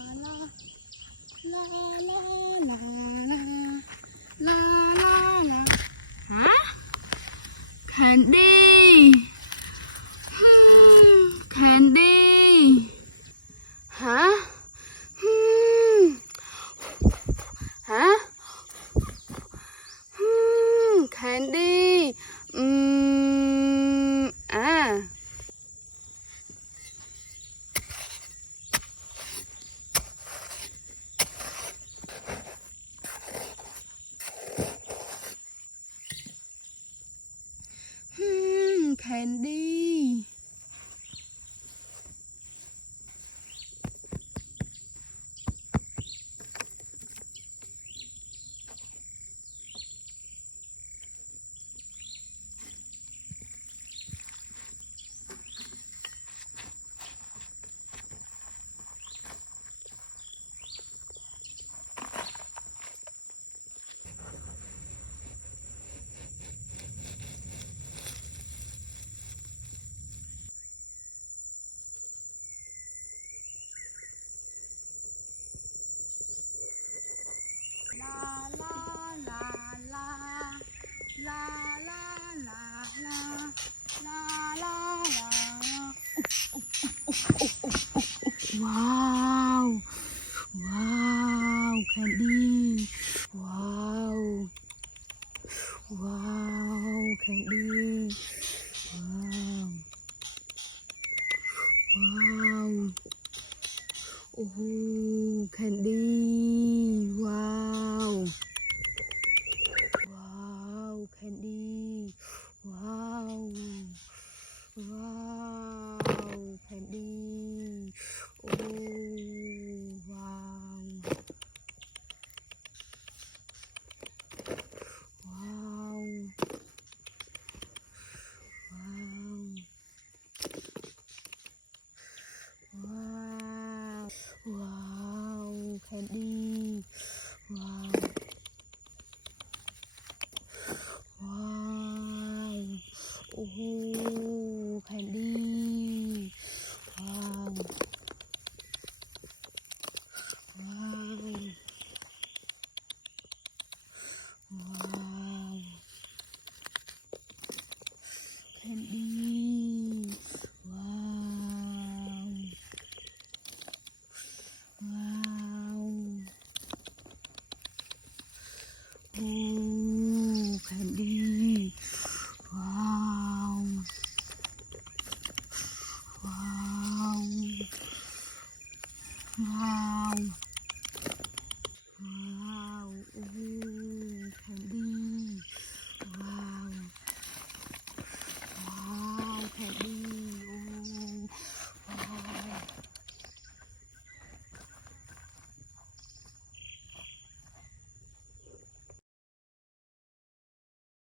ลาลาลาลาลาลาลาฮะแคนดี้แคนดี้ฮะฮะแคนดี้แคนดี้ลาลาลาลาลาลาลาลาลาลาว้าวว้าวแคนดี้ว้าวว้าวแคนดี้ว้าวว้าวโอ้โหแคนดี้ว้าวว้าวแคนดี้ว้าวว้าวแคนดี้โอ้ว้าวว้าวว้าวว้าวว้าวแคนดี้